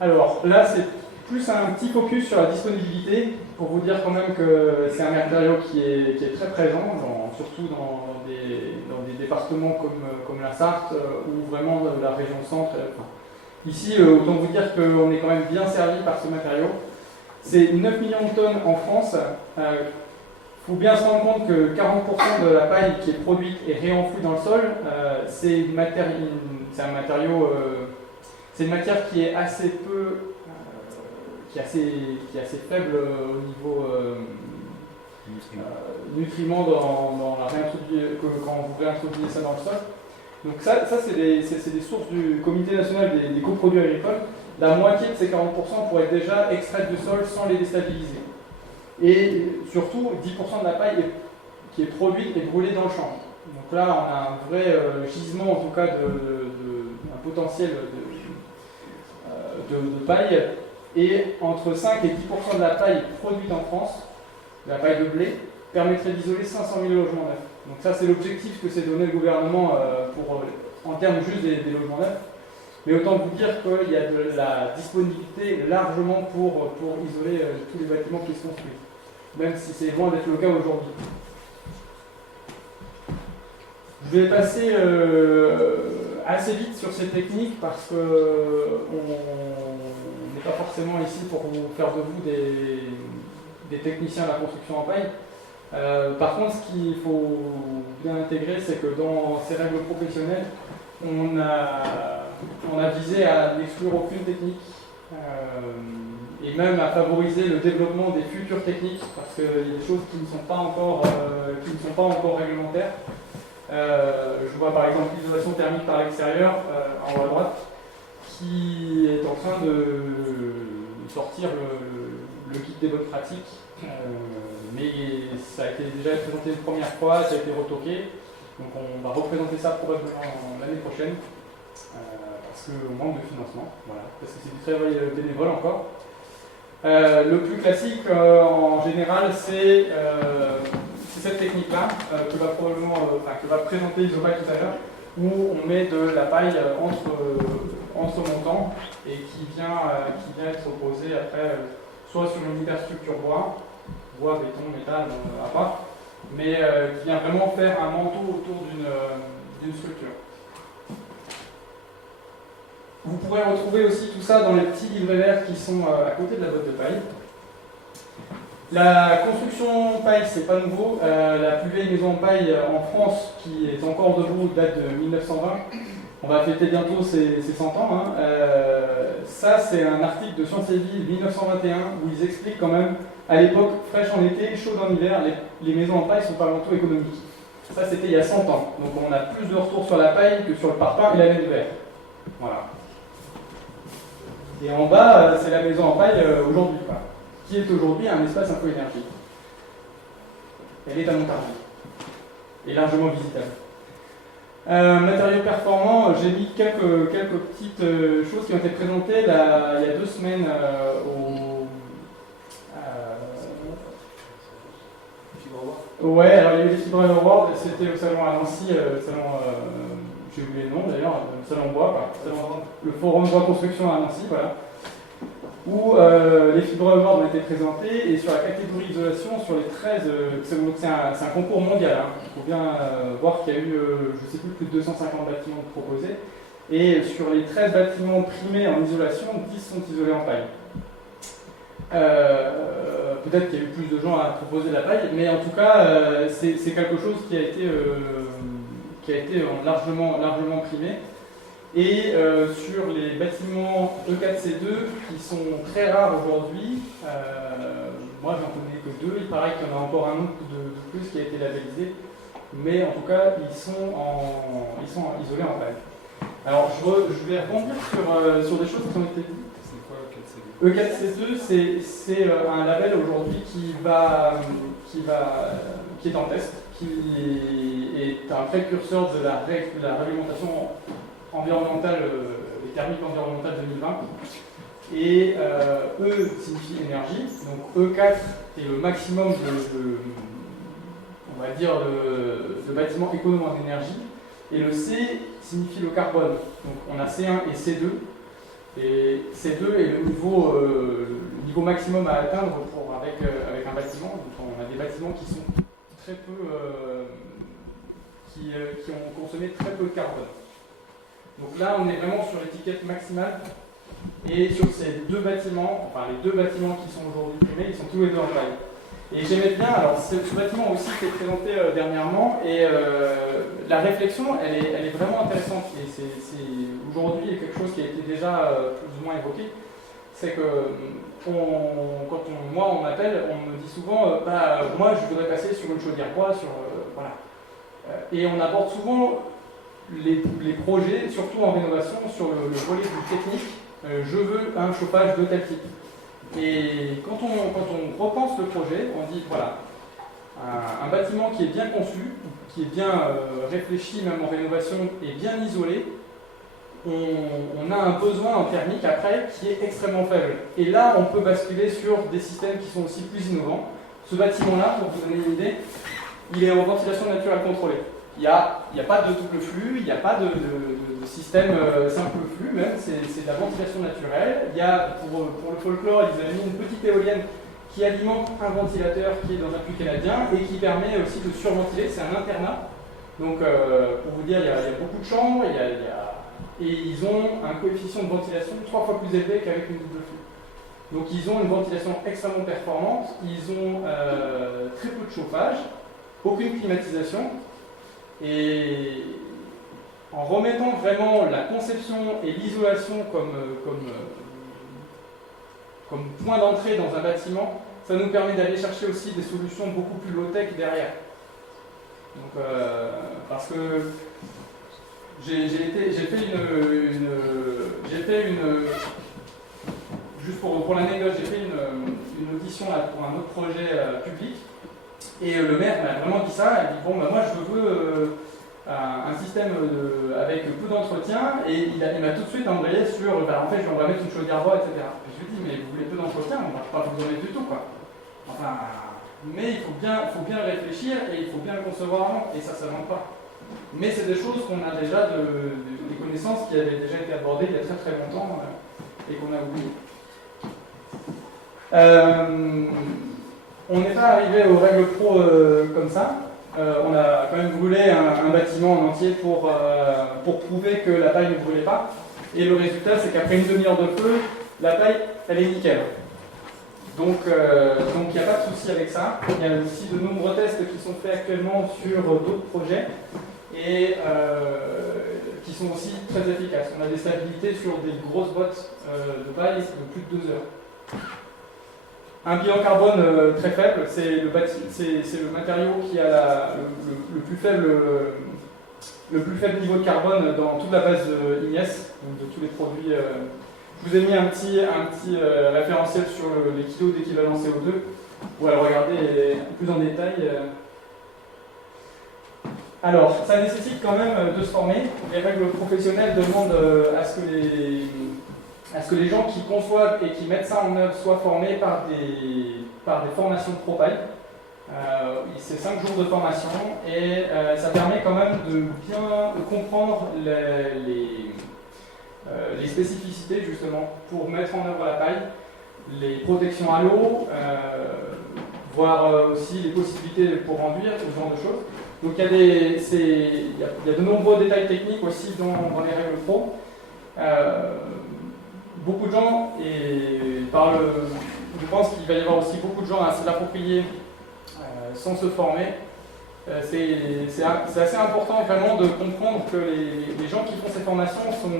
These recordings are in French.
Alors là, c'est plus un petit focus sur la disponibilité, pour vous dire quand même que c'est un matériau qui est très présent, surtout dans des départements comme la Sarthe ou vraiment la région centre. Ici, autant vous dire qu'on est quand même bien servi par ce matériau. C'est 9 millions de tonnes en France. Il faut bien se rendre compte que 40% de la paille qui est produite et réenfouie dans le sol, c'est une matière qui est assez qui est assez faible au niveau nutriments quand vous réintroduisez ça dans le sol. Donc ça c'est des sources du Comité national des coproduits agricoles. La moitié de ces 40% pourraient être déjà extraites du sol sans les déstabiliser. Et surtout, 10% de la paille qui est produite et brûlée dans le champ. Donc là, on a un vrai gisement, en tout cas, un potentiel de paille. Et entre 5 et 10% de la paille produite en France, de la paille de blé, permettrait d'isoler 500 000 logements neufs. Donc ça, c'est l'objectif que s'est donné le gouvernement en termes juste des logements neufs. Mais autant vous dire qu'il y a de la disponibilité largement pour isoler tous les bâtiments qui se construisent, même si c'est loin d'être le cas aujourd'hui. Je vais passer assez vite sur ces techniques parce qu'on n'est pas forcément ici pour vous faire de vous des techniciens de la construction en paille. Par contre, ce qu'il faut bien intégrer, c'est que dans ces règles professionnelles, on a visé à n'exclure aucune technique et même à favoriser le développement des futures techniques parce qu'il y a des choses qui ne sont pas encore réglementaires. Je vois par exemple l'isolation thermique par l'extérieur en haut à droite qui est en train de sortir le guide des bonnes pratiques. Mais ça a été déjà présenté une première fois, ça a été retoqué. Donc on va représenter ça probablement l'année prochaine, parce qu'on manque de financement, voilà, parce que c'est du travail bénévole encore. Le plus classique en général, c'est cette technique-là, que va présenter Isoba tout à l'heure, où on met de la paille entre montants et qui vient être posée après, soit sur une hyperstructure bois, béton, métal, à part, mais qui vient vraiment faire un manteau autour d'une structure. Vous pourrez retrouver aussi tout ça dans les petits livrets verts qui sont à côté de la botte de paille. La construction paille, c'est pas nouveau. La plus vieille maison en paille en France qui est encore debout date de 1920. On va fêter bientôt ses 100 ans. Hein. Ça, c'est un article de Sciences et Vie 1921 où ils expliquent quand même, à l'époque, fraîche en été, chaude en hiver, les maisons en paille sont pas avant tout économiques. Ça, c'était il y a 100 ans. Donc on a plus de retour sur la paille que sur le parpaing et la laine de verre. Voilà. Et en bas, c'est la maison en paille aujourd'hui, qui est aujourd'hui un espace info-énergie. Elle est à Montargis et largement visitable. Matériaux performants, j'ai mis quelques petites choses qui ont été présentées il y a 2 semaines Ouais, alors il y a eu les Fibre World, c'était au salon à Nancy, j'ai oublié le nom d'ailleurs, le salon bois, le forum bois construction à Nancy, voilà, où les Fibre World ont été présentés, et sur la catégorie isolation, sur les 13, c'est un concours mondial, hein. Il faut bien voir qu'il y a eu, je ne sais plus de 250 bâtiments proposés, et sur les 13 bâtiments primés en isolation, 10 sont isolés en paille. Peut-être qu'il y a eu plus de gens à proposer la paille, mais en tout cas, c'est quelque chose qui a été largement primé. Et sur les bâtiments E4C2, qui sont très rares aujourd'hui, moi j'en connais que 2, il paraît qu'il y en a encore un autre de plus qui a été labellisé, mais en tout cas, ils sont isolés en paille. Alors je vais rebondir sur des choses qui ont été dites. E4C2, c'est un label aujourd'hui qui est en test, qui est un précurseur de la réglementation environnementale et thermique environnementale 2020. Et E signifie énergie, donc E4 est le maximum de bâtiments économes en énergie, et le C signifie le carbone. Donc on a C1 et C2. Et C2 est le niveau maximum à atteindre avec un bâtiment. Donc on a des bâtiments qui sont très peu, qui ont consommé très peu de carbone. Donc là, on est vraiment sur l'étiquette maximale. Et sur ces deux bâtiments, enfin les deux bâtiments qui sont aujourd'hui primés, ils sont tous les deux en paille. Et j'aimais bien, alors ce bâtiment aussi qui est présenté dernièrement, et la réflexion, elle est vraiment intéressante. Et c'est aujourd'hui quelque chose qui a été déjà plus ou moins évoqué, c'est que moi on m'appelle, on me dit souvent, moi je voudrais passer sur une chaudière bois, voilà. Et on aborde souvent les projets, surtout en rénovation, sur le volet du technique. Je veux un chauffage de tel type. Et quand on repense le projet, on dit voilà, un bâtiment qui est bien conçu, qui est bien réfléchi, même en rénovation, et bien isolé, on a un besoin en thermique après qui est extrêmement faible. Et là, on peut basculer sur des systèmes qui sont aussi plus innovants. Ce bâtiment-là, pour vous donner une idée, il est en ventilation naturelle contrôlée. Il n'y a pas de double flux, il n'y a pas de système simple flux, même, c'est de la ventilation naturelle. Il y a, pour le folklore, ils ont mis une petite éolienne qui alimente un ventilateur qui est dans un puits canadien et qui permet aussi de surventiler, c'est un internat. Donc, pour vous dire, il y a beaucoup de chambres, et ils ont un coefficient de ventilation 3 fois plus élevé qu'avec une double flux. Donc, ils ont une ventilation extrêmement performante, ils ont très peu de chauffage, aucune climatisation. Et en remettant vraiment la conception et l'isolation comme point d'entrée dans un bâtiment, ça nous permet d'aller chercher aussi des solutions beaucoup plus low-tech derrière. Donc, parce que j'ai fait juste pour l'anecdote, j'ai fait une audition là, pour un autre projet public. Et le maire m'a vraiment dit ça, il dit bon moi je veux un système avec peu d'entretien, et il m'a tout de suite embrayé sur en fait je vais mettre une chaudière bois, etc. Et je lui ai dit mais vous voulez peu d'entretien, on ne va pas vous en mettre du tout quoi. Enfin, mais il faut bien réfléchir et il faut bien le concevoir avant, et ça ne manque pas. Mais c'est des choses qu'on a déjà des connaissances qui avaient déjà été abordées il y a très très longtemps et qu'on a oubliées. On n'est pas arrivé aux règles pro comme ça. On a quand même brûlé un bâtiment en entier pour prouver que la paille ne brûlait pas. Et le résultat, c'est qu'après une demi-heure de feu, la paille, elle est nickel. Donc il n'y a pas de souci avec ça. Il y a aussi de nombreux tests qui sont faits actuellement sur d'autres projets et qui sont aussi très efficaces. On a des stabilités sur des grosses boîtes de paille de plus de 2 heures. Un bilan carbone très faible, c'est le matériau qui a le plus faible niveau de carbone dans toute la base IGNES, donc de tous les produits. Je vous ai mis un petit référentiel sur les kilos d'équivalent CO2, pour aller regarder plus en détail. Alors, ça nécessite quand même de se former. Les règles professionnelles demandent à ce que les gens qui conçoivent et qui mettent ça en œuvre soient formés par des formations de ProPaille. C'est 5 jours de formation et ça permet quand même de bien comprendre les spécificités justement pour mettre en œuvre la paille, les protections à l'eau, voir aussi les possibilités pour enduire, ce genre de choses. Donc il y a de nombreux détails techniques aussi dans les règles pro. Beaucoup de gens, et je pense qu'il va y avoir aussi beaucoup de gens à se l'approprier sans se former. C'est assez important vraiment de comprendre que les gens qui font ces formations sont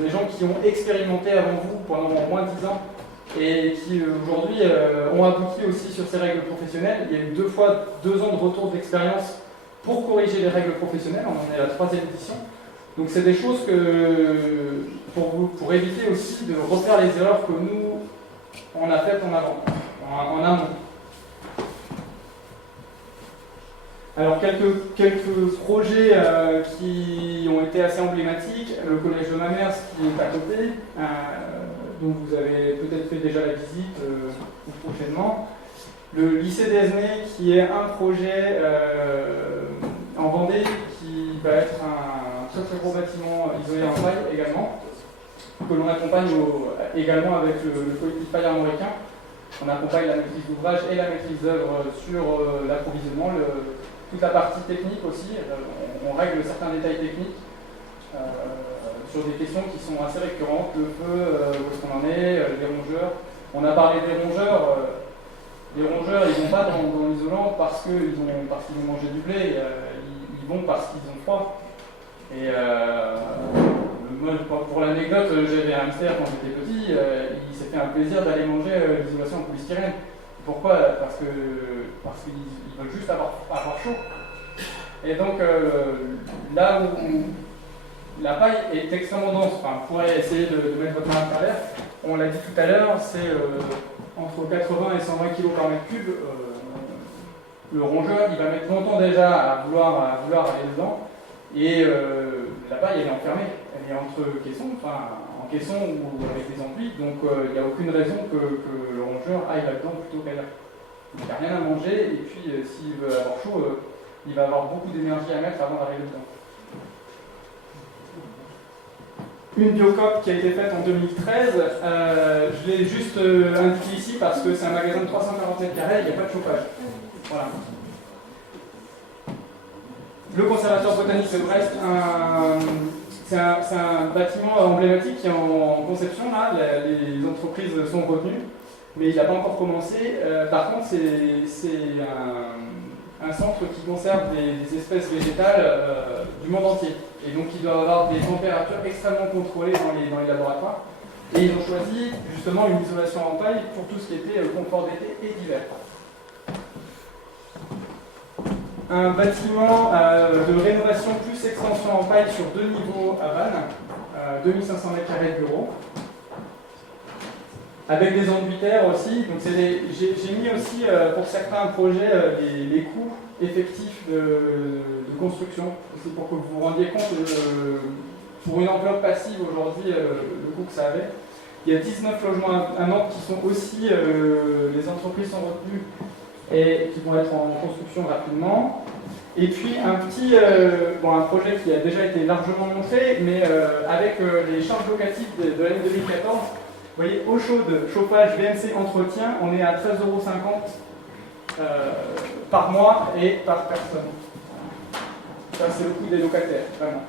des gens qui ont expérimenté avant vous pendant au moins 10 ans et qui aujourd'hui ont abouti aussi sur ces règles professionnelles. Il y a eu 2 ans de retour d'expérience pour corriger les règles professionnelles. On en est à la 3e édition. Donc c'est des choses que pour éviter aussi de refaire les erreurs que nous on a faites en amont. Alors quelques projets qui ont été assez emblématiques, le collège de Mamers qui est à côté, dont vous avez peut-être fait déjà la visite ou prochainement, le lycée d'Esnay qui est un projet en Vendée qui va être un très très gros bâtiment isolé en paille également. que l'on accompagne également avec le collectif Paille armoricain. On accompagne la maîtrise d'ouvrage et la maîtrise d'œuvre sur l'approvisionnement, toute la partie technique aussi. On règle certains détails techniques sur des questions qui sont assez récurrentes. Le feu, où est-ce qu'on en est, les rongeurs. On a parlé des rongeurs. Les rongeurs, ils ne vont pas dans l'isolant parce qu'ils ont mangé du blé. Ils vont parce qu'ils ont froid. Et pour l'anecdote, j'avais un hamster quand j'étais petit, il s'est fait un plaisir d'aller manger l'isolation en polystyrène. Pourquoi? Parce qu'ils veulent juste avoir chaud. Et donc, là où la paille est extrêmement dense, enfin, vous pourrez essayer de mettre votre main à travers, on l'a dit tout à l'heure, c'est entre 80 et 120 kg par mètre cube. Le rongeur, il va mettre longtemps déjà à vouloir aller dedans. Et la paille, elle est enfermée. Elle est entre caissons, enfin en caisson ou avec des amplis. Donc il n'y a aucune raison que le rongeur aille là-dedans plutôt qu'ailleurs. Il n'y a rien à manger. Et puis s'il veut avoir chaud, il va avoir beaucoup d'énergie à mettre avant d'arriver dedans. Une biocoop qui a été faite en 2013. Je l'ai juste indiqué ici parce que c'est un magasin de 340 mètres carrés, il n'y a pas de chauffage. Voilà. Le conservatoire botanique de Brest, c'est un bâtiment emblématique qui est en conception, là, les entreprises sont retenues, mais il n'a pas encore commencé. Par contre, c'est un centre qui conserve des espèces végétales du monde entier. Et donc, il doit avoir des températures extrêmement contrôlées dans les laboratoires. Et ils ont choisi justement une isolation en paille pour tout ce qui était confort d'été et d'hiver. Un bâtiment de rénovation plus extension en paille sur 2 niveaux à Vannes, 2500 m² de bureaux, avec des enduits terre aussi. Donc j'ai mis aussi pour certains projets les coûts effectifs de construction, aussi pour que vous vous rendiez compte pour une enveloppe passive aujourd'hui le coût que ça avait. Il y a 19 logements à Nantes qui sont aussi, les entreprises sont retenues et qui vont être en construction rapidement. Et puis un projet qui a déjà été largement montré, mais avec les charges locatives de l'année 2014, vous voyez, eau chaude, chauffage, VMC, entretien, on est à 13,50 € par mois et par personne. Ça c'est le coût des locataires, vraiment.